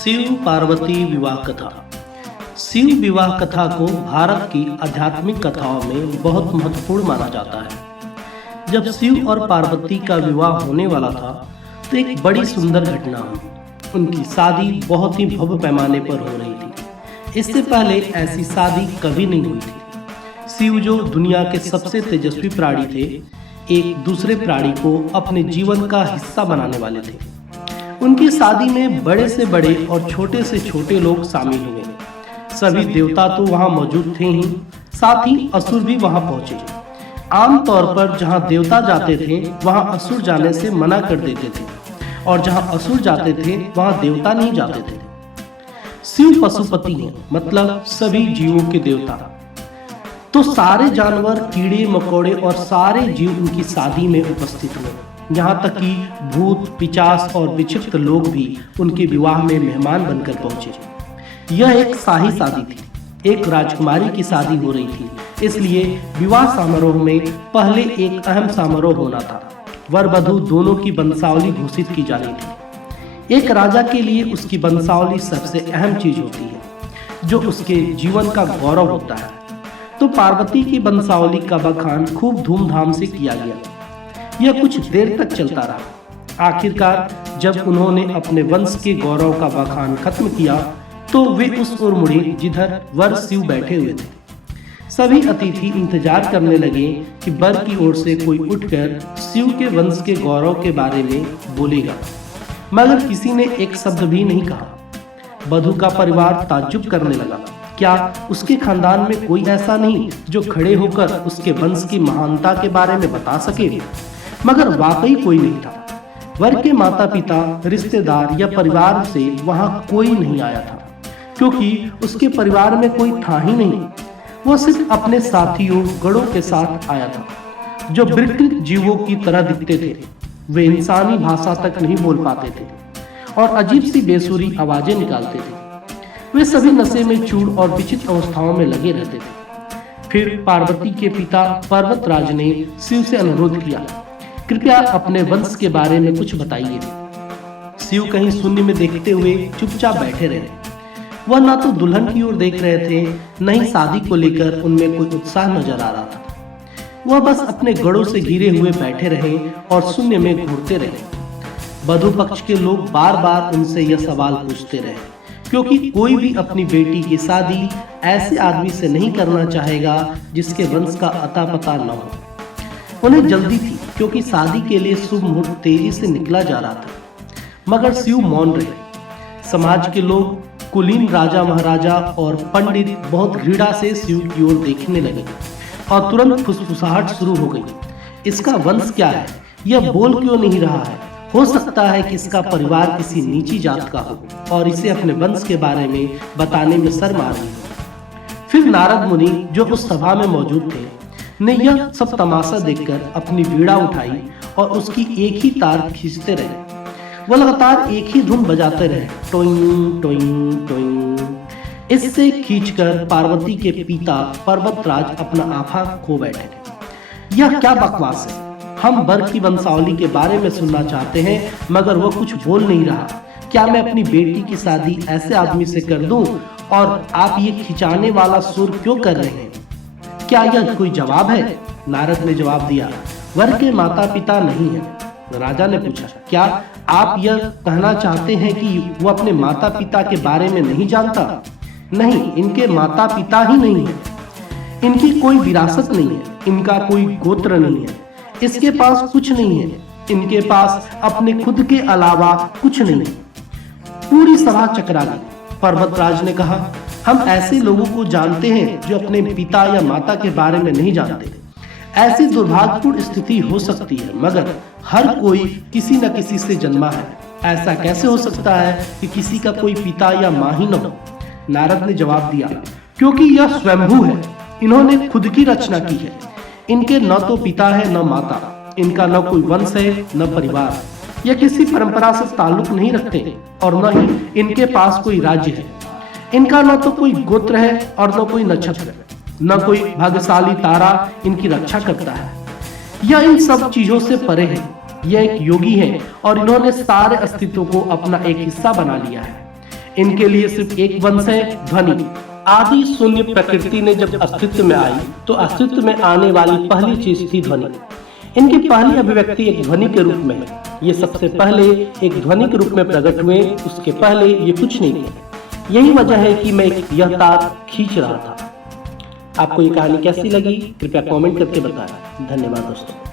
शिव पार्वती विवाह कथा। शिव विवाह कथा को भारत की आध्यात्मिक कथाओं में बहुत महत्वपूर्ण माना जाता है। जब शिव और पार्वती का विवाह होने वाला था तो एक बड़ी सुंदर घटना हुई। उनकी शादी बहुत ही भव्य पैमाने पर हो रही थी। इससे पहले ऐसी शादी कभी नहीं हुई थी। शिव जो दुनिया के सबसे तेजस्वी प्राणी थे, एक दूसरे प्राणी को अपने जीवन का हिस्सा बनाने वाले थे। उनकी शादी में बड़े से बड़े और छोटे से छोटे लोग शामिल हुए। सभी देवता तो वहां मौजूद थे ही, साथ ही असुर भी वहां पहुंचे। आमतौर पर जहां देवता जाते थे वहां असुर जाने से मना कर देते थे, और जहां असुर जाते थे वहां देवता नहीं जाते थे। शिव पशुपति हैं, मतलब सभी जीवों के देवता। तो सारे जानवर, कीड़े मकोड़े और सारे जीव उनकी शादी में उपस्थित हुए। यहाँ तक कि भूत, पिशाच और विक्षिप्त लोग भी उनके विवाह में मेहमान बनकर पहुंचे। यह एक शाही शादी थी, एक राजकुमारी की शादी हो रही थी, इसलिए विवाह समारोह में पहले एक अहम समारोह होना था। वर वधू दोनों की वंशावली घोषित की जानी थी। एक राजा के लिए उसकी वंशावली सबसे अहम चीज होती है, जो उसके जीवन का गौरव होता है। तो पार्वती की वंशावली का बखान खूब धूमधाम से किया गया। यह कुछ देर तक चलता रहा। आखिरकार जब उन्होंने अपने वंश के गौरव का बखान खत्म किया तो वे उस ओर मुड़े जिधर वर शिव बैठे हुए थे। सभी अतिथि इंतजार करने लगे कि वर की ओर से कोई उठकर शिव के वंश के गौरव के बारे में बोलेगा, मगर किसी ने एक शब्द भी नहीं कहा। वधू का परिवार ताज्जुब करने लगा। क्या उसके खानदान में कोई ऐसा नहीं जो खड़े होकर उसके वंश की महानता के बारे में बता सके? मगर वाकई कोई नहीं था। वर के माता पिता, रिश्तेदार या परिवार से वहां कोई नहीं आया था, क्योंकि उसके परिवार में कोई था ही नहीं। वह सिर्फ अपने साथियों गणों के साथ आया था, जो विकृत जीवों की तरह दिखते थे। वे इंसानी भाषा तक नहीं बोल पाते थे और अजीब सी बेसुरी आवाजें निकालते थे। वे सभी नशे में चूर और विचित्र अवस्थाओं में लगे रहते थे। फिर पार्वती के पिता पर्वतराज ने शिव से अनुरोध किया, कृपया अपने वंश के बारे में कुछ बताइए। शिव कहीं शून्य में देखते हुए चुपचाप बैठे रहे। वह ना तो दुल्हन की ओर देख रहे थे, न ही शादी को लेकर उनमें कोई उत्साह नजर आ रहा था। वह बस अपने गढ़ों से घिरे हुए बैठे रहे और शून्य में घूरते रहे। वधू पक्ष के लोग बार बार उनसे यह सवाल पूछते रहे, क्योंकि कोई भी अपनी बेटी की शादी ऐसे आदमी से नहीं करना चाहेगा जिसके वंश का अता पता न हो। उन्हें जल्दी थी, क्योंकि शादी के लिए शुभ मुहूर्त तेजी से निकला जा रहा था। मगर शिव मौन रहे। समाज के लोग, कुलीन राजा महाराजा और पंडित बहुत घृणा से शिव की ओर देखने लगे और तुरंत फुसफुसाहट शुरू हो गई। इसका वंश क्या है? यह बोल क्यों नहीं रहा है? हो सकता है कि इसका परिवार किसी नीची जात का हो और इसे अपने वंश के बारे में बताने में शर्म आ रही हो। फिर नारद मुनि, जो उस सभा में मौजूद थे, ने यह सब तमाशा देखकर अपनी वीणा उठाई और उसकी एक ही तार खींचते रहे। वह लगातार एक ही धुन बजाते रहे, टोइंग टोइंग टोइंग। इससे खींचकर पार्वती के पिता पर्वतराज अपना आफा खो बैठे। यह क्या बकवास है? हम वर की वंशावली के बारे में सुनना चाहते हैं, मगर वह कुछ बोल नहीं रहा। क्या मैं अपनी बेटी की शादी ऐसे आदमी से कर दूं, और आप ये खिंचाने वाला सुर क्यों कर रहे हैं? क्या यह कोई जवाब है? नारद ने जवाब दिया, वर के माता पिता नहीं है। राजा ने पूछा, क्या आप यह कहना चाहते हैं कि वो अपने माता पिता के बारे में नहीं जानता? नहीं, इनके माता पिता ही नहीं है। इनकी कोई विरासत नहीं है, इनका कोई गोत्र नहीं है, इसके पास कुछ नहीं है, इनके पास अपने खुद के अलावा कुछ नहीं। पूरी सभा चकरा गई। पर्वतराज ने कहा, हम ऐसे लोगों को जानते हैं जो अपने पिता या माता के बारे में नहीं जानते। ऐसी दुर्भाग्यपूर्ण स्थिति हो सकती है, मगर हर कोई किसी न किसी से जन्मा है। ऐसा कैसे हो सकता है कि किसी का कोई पिता या माँ ही न हो? नारद ने जवाब दिया, क्योंकि यह स्वयंभू है। इन्होंने खुद की रचना की है। इनके न तो पिता है न माता, इनका न कोई वंश है न परिवार। यह किसी परंपरा से ताल्लुक नहीं रखते और न ही इनके पास कोई राज्य है। इनका न तो कोई गोत्र है और न कोई नक्षत्र, न कोई भाग्यशाली तारा इनकी रक्षा करता है। यह इन सब चीजों से परे है। यह एक योगी है और इन्होंने सारे अस्तित्व को अपना एक हिस्सा बना लिया है। इनके लिए सिर्फ एक वंश है, ध्वनि। आदि शून्य प्रकृति ने जब अस्तित्व में आई तो अस्तित्व में आने वाली पहली चीज थी ध्वनि। इनकी पहली अभिव्यक्ति एक ध्वनि के रूप में है। ये सबसे पहले एक ध्वनि के रूप में प्रकट हुए, उसके पहले ये कुछ नहीं थे। यही वजह है कि मैं यह तार खींच रहा था। आपको ये कहानी कैसी लगी कृपया कमेंट करके बताएं। धन्यवाद दोस्तों।